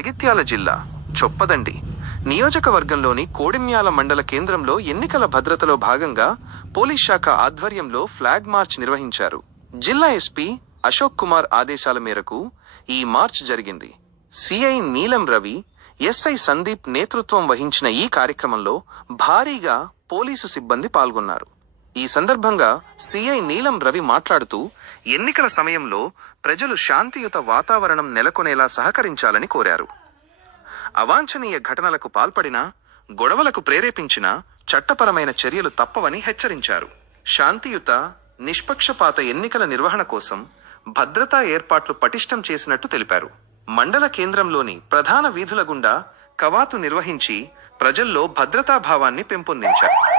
జగిత్యాల జిల్లా చొప్పదండి. నియోజకవర్గంలోని కోడిన్యాల మండల కేంద్రంలో ఎన్నికల భద్రతలో భాగంగా పోలీస్ శాఖ ఆధ్వర్యంలో ఫ్లాగ్ మార్చ్ నిర్వహించారు. జిల్లా ఎస్పీ అశోక్ కుమార్ ఆదేశాల మేరకు ఈ మార్చ్ జరిగింది. సిఐ నీలం రవి ఎస్ఐ సందీప్ నేతృత్వం వహించిన ఈ కార్యక్రమంలో భారీగా పోలీసు సిబ్బంది పాల్గొన్నారు. ఈ సందర్భంగా సిఐ నీలం రవి మాట్లాడుతూ ఎన్నికల సమయంలో ప్రజలు శాంతియుత వాతావరణం నెలకొనేలా సహకరించాలని కోరారు. అవాంఛనీయ ఘటనలకు పాల్పడినా గొడవలకు ప్రేరేపించినా చట్టపరమైన చర్యలు తప్పవని హెచ్చరించారు. శాంతియుత నిష్పక్షపాత ఎన్నికల నిర్వహణ కోసం భద్రతా ఏర్పాట్లు పటిష్టం చేసినట్టు తెలిపారు. మండల కేంద్రంలోని ప్రధాన వీధుల గుండా కవాతు నిర్వహించి ప్రజల్లో భద్రతాభావాన్ని పెంపొందించారు.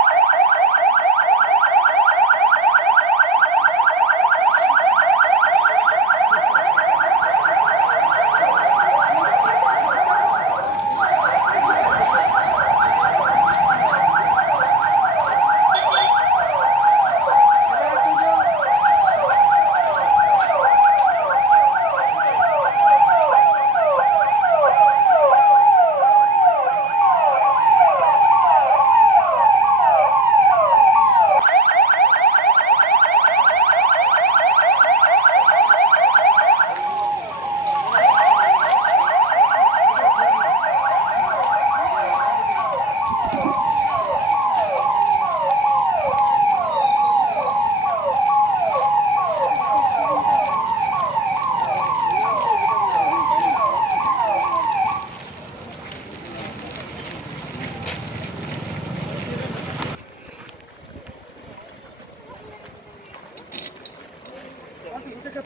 అంటే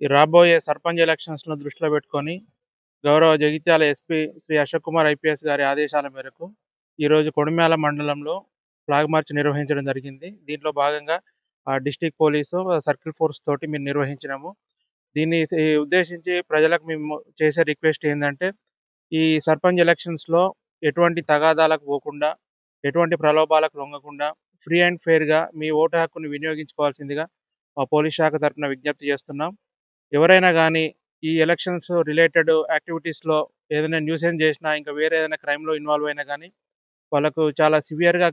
ఈ రాబోయే సర్పంచ్ ఎలక్షన్స్ను దృష్టిలో పెట్టుకొని గౌరవ జగిత్యాల ఎస్పీ శ్రీ అశోక్ కుమార్ ఐపీఎస్ గారి ఆదేశాల మేరకు ఈరోజు కొడిమేళ మండలంలో ఫ్లాగ్ మార్చ్ నిర్వహించడం జరిగింది. దీంట్లో భాగంగా డిస్టిక్ పోలీసు సర్కిల్ ఫోర్స్ తోటి మేము నిర్వహించినాము. దీన్ని ఉద్దేశించి ప్రజలకు మేము చేసే రిక్వెస్ట్ ఏంటంటే ఈ సర్పంచ్ ఎలక్షన్స్లో ఎటువంటి తగాదాలకు పోకుండా ఎటువంటి ప్రలోభాలకు లొంగకుండా ఫ్రీ అండ్ ఫెయిర్గా మీ ఓటు హక్కును వినియోగించుకోవాల్సిందిగా మా పోలీస్ శాఖ తరఫున విజ్ఞప్తి చేస్తున్నాం. ఎవరైనా కానీ ఈ ఎలక్షన్స్ రిలేటెడ్ యాక్టివిటీస్లో ఏదైనా న్యూసెన్స్ చేసినా ఇంకా వేరే ఏదైనా క్రైమ్లో ఇన్వాల్వ్ అయినా కానీ వాళ్ళకు చాలా సివియర్గా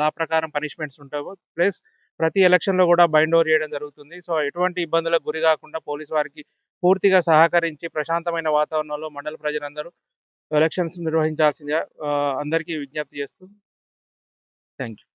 లా ప్రకారం పనిష్మెంట్స్ ఉంటావు. ప్లస్ ప్రతి ఎలక్షన్లో కూడా బైండ్ ఓవర్ చేయడం జరుగుతుంది. సో ఎటువంటి ఇబ్బందులకు గురి కాకుండా పోలీసు వారికి పూర్తిగా సహకరించి ప్రశాంతమైన వాతావరణంలో మండల ప్రజలందరూ ఎలక్షన్స్ నిర్వహించాల్సిందిగా అందరికీ విజ్ఞప్తి చేస్తూ థ్యాంక్ యూ